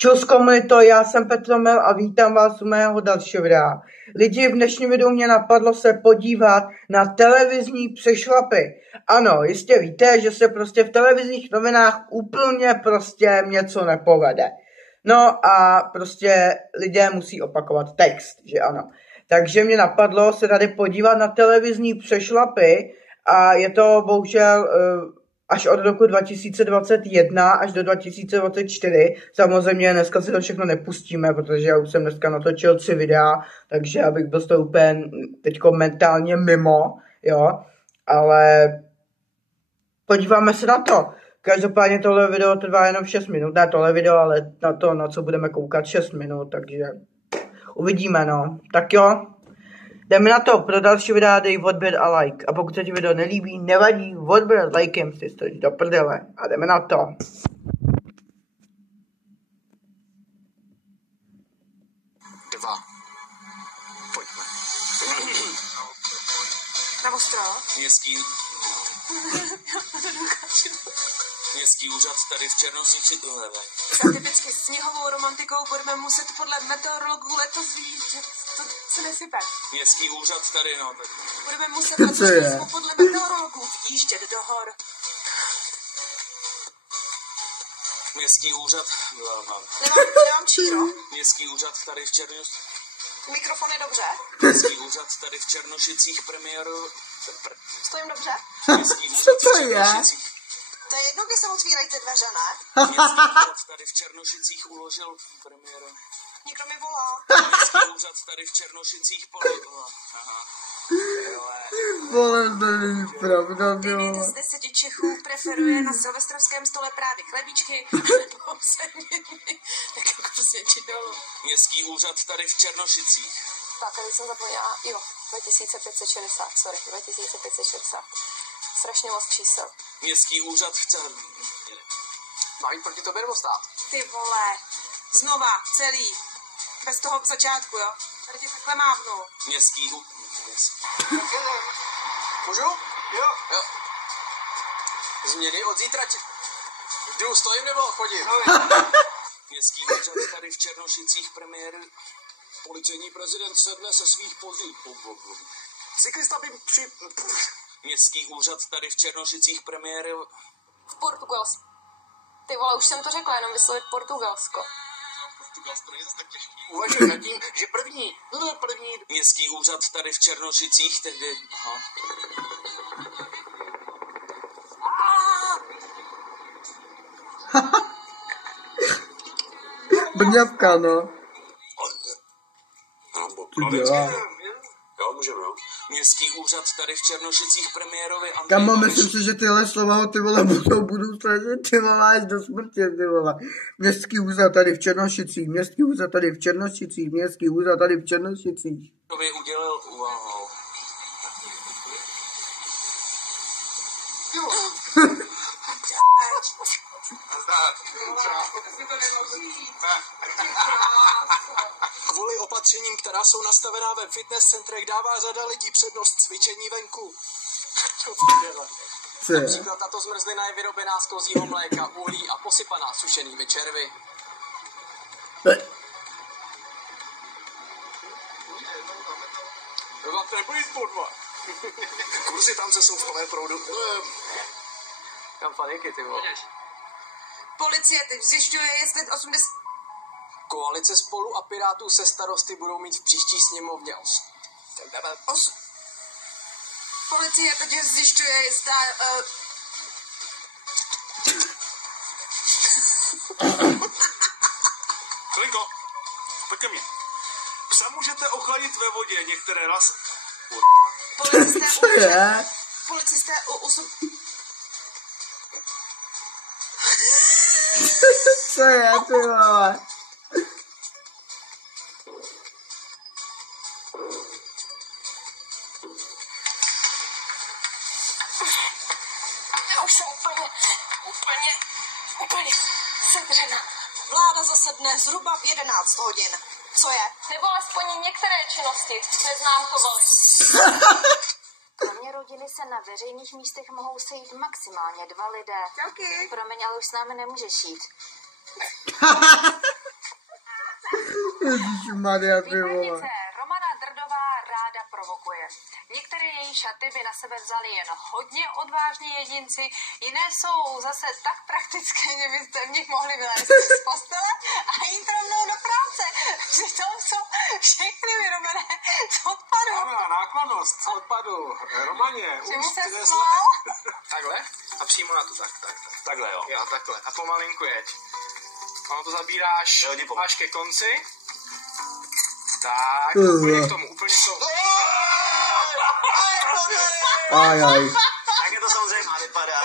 Čus komunito, já jsem Petromel a vítám vás u mého dalšího videa. Lidi, v dnešním videu mě napadlo se podívat na televizní přešlapy. Ano, jistě víte, že se prostě v televizních novinách úplně prostě něco nepovede. No a prostě lidé musí opakovat text, že ano. Takže mě napadlo se tady podívat na televizní přešlapy a je to bohužel až od roku 2021 až do 2024. Samozřejmě dneska si to všechno nepustíme, protože já už jsem dneska natočil 3 videa, takže abych byl to úplně teďko mentálně mimo, jo. Ale podíváme se na to. Každopádně tohle video trvá jenom 6 minut, ne tohle video, ale na to, na co budeme koukat 6 minut, takže uvidíme, no. Tak jo. Jdeme na to, pro další videa dej odběr a like. A pokud se ti video nelíbí, nevadí, odběr likem si stojí do prdele. A jdeme na to. Dva. Pojďme. Na ostro? Městský úřad tady v Černošici. Za typicky sněhovou romantikou budeme muset podle meteorologů letos vyjíždět. To se nesype. Městský úřad tady, no. Tak. Budeme muset letos podle meteorologů vyjíždět do hor. Městský úřad. Nemám číro. Městský úřad tady v Černošicích. Mikrofon je dobře. Městský úřad tady v Černošicích premiéru. Stojím dobře. Městský úřad v Černošicích. To je jedno, když se otvírají ty dveře, ne? Městský úřad tady v Černošicích uložil premiéru. Někdo mi volá. Městský úřad tady v Černošicích Aha. Vole, to není pravda, Jeden z 10 Čechů preferuje na silvestrovském stole právě chlebíčky nebo zeměny. Tak jako prostě čidolo. Městský úřad tady v Černošicích. Tak, tady jsem zapomněla. Jo, 2560, sorry, 2560. Strašně moc čísel. Městský úřad v Má jít proti tobě nebo stát? Ty vole. Znova, celý. Bez toho začátku, jo? Tady ti takhle mávnu. Městský Můžu? Jo. Změny od zítra. Jdu, stojím nebo chodím? Městský úřad tady v Černošicích premiéru. Policejní prezident sedne se svých pozic. Cyklista by Městský úřad tady v Černošicích premiéru. V Portugalsku. Ty vole, už jsem to řekla, jenom vyslovit Portugalsko. Portugalsko není zase tak těžký. Uvažuji nad tím, že první. Městský úřad tady v Černošicích, tedy. Aha. Brňavka, no. Co dělá? Jo, můžeme, jo. Městský úřad tady v Černošicích premiérovi Kamo, myslím si, že tyhle slova ty vole budou strašit, ty vole, až do smrti, ty vole. Městský úřad tady v Černošicích, městský úřad tady v Černošicích, městský úřad tady v Černošicích. Udělal, wow. Kvůli opatřením, která jsou nastavená ve fitness centrech, dává řada lidí přednost cvičení venku. Například tato zmrzlina je vyrobená z kozího mléka, uhlí a posypaná sušenými červy. To nebude spodva. Kurzy tance jsou v plné proudu. Kam paniky, ty vole. Policie teď zjišťuje, jestli 80... Koalice Spolu a Pirátů se starosty budou mít v příští sněmovně Policie teď zjišťuje, jestli... Klinko, pojď ke mně. Psa můžete ochladit ve vodě, některé hlasy. Policisté Co je, ty vole? Já už jsem úplně sedřena. Vláda zasedne zhruba v 11 hodin. Co je? Nebo alespoň některé činnosti neznámkovaly. Kromě rodiny se na veřejných místech mohou sejít maximálně 2 lidé. Čauky. Promiň, ale už s námi nemůžeš jít. Ježišmarja, ty vole. Výtvarnice Romana Drdová ráda provokuje. Některé její šaty by na sebe vzali jen hodně odvážní jedinci, jiné jsou zase tak praktické, že byste v nich mohli vylézt z postele a jít rovnou do práce. Přitom jsou všechny vyrobené z odpadu. Ano, nákladnost odpadu. Romaně, Čemu už se přinesla. smál? Takhle? A přímo na tu, takhle jo. Jo, takhle. A pomalinku jeď. Ono to zabíráš až ke konci. Tak, úplně k tomu, úplně k tomu. Aj. Tak je to samozřejmě vypadá.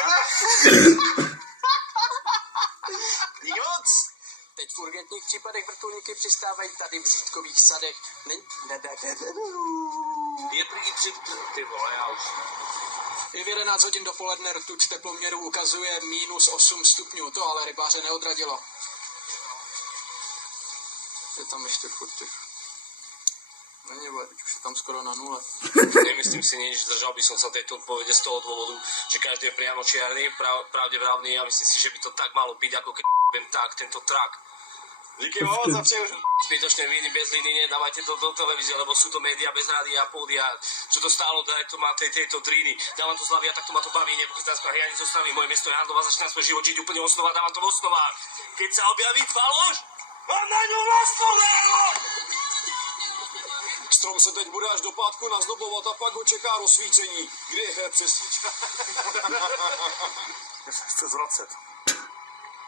Díky moc. Teď v urgentních případech vrtulníky přistávají tady v Řítkových sadech. Je prý ty vole, já už. I v 11 hodin dopoledne rtuť teploměru ukazuje -8 stupňů. To ale rybáře neodradilo. Je tam ještě furt těch. Není, už je tam skoro na nule. Nemyslím si nič, zdržal by som sa tejto odpovede z toho dôvodu, že každý je priamočiarny, pravdevravný a myslím si, že by to tak malo byť, ako keď tak, tento trak. Díky moc za všechno. Zbytočné viny bez liny, nedávajte to do televízie, lebo sú to média bez rádia a pódia. Čo to stálo, daj to má tejto dríny. Dávam to Slavia, tak to ma to baví, nepochytám z Prahy, ani zo Stravy. Moje mesto je Handlova, začínam svoj život žiť úplne od znova, dávam to vo slovách. Keď sa objaví faloš, mám na ňu vlastnú lélo! Strom se teď bude až do pátku nazdobovat a pak ho čeká rozsvícení. Kdy je přesvíčka? Chce zvracet.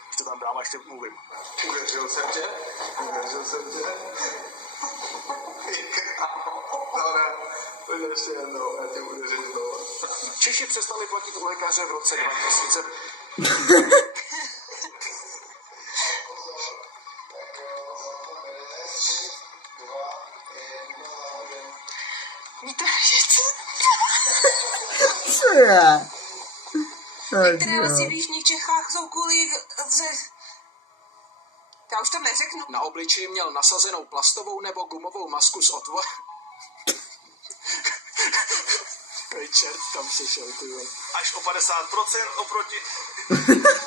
Ještě tam dáma, ještě mluvím. Uvěřil jsem tě. No ne, pojď ještě jednou, já tě uvěřím znovu. Češi přestali platit u lékaře v roce 2000. Co je? Některé lesy v jižních Čechách jsou kvůli Já už to neřeknu. Na obličeji měl nasazenou plastovou nebo gumovou masku s otvorem. Čert tam přišel, ty vole. Až o 50% oproti...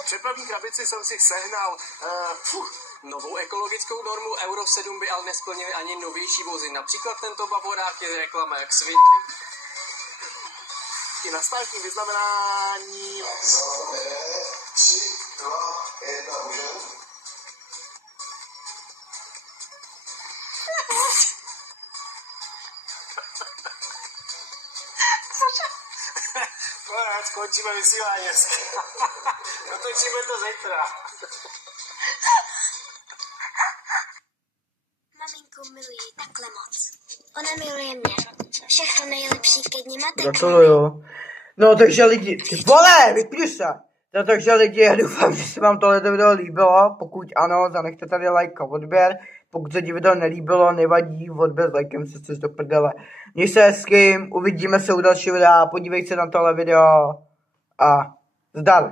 Přepravní krabici jsem si sehnal. Novou ekologickou normu Euro 7 by ale nesplnily ani novější vozy. Například tento bavorák je reklama jak svin. I na státní vyznamenání... 3, 2, 1, můžeme? Skončíme vysílání dneska. Natočíme to zítra. Maminku miluji takhle moc. Ona miluje mě. Všechno nejlepší ke dní matek. Gratuluju. No takže lidi, ty vole, vypni se. No takže lidi, já doufám, že se vám tohle video líbilo. Pokud ano, zanechte tady like a odběr. Pokud se ti video nelíbilo, nevadí, odběr s likem se chceš do prdele. Měj se hezky, uvidíme se u dalšího videa, podívej se na tohle video a zdar.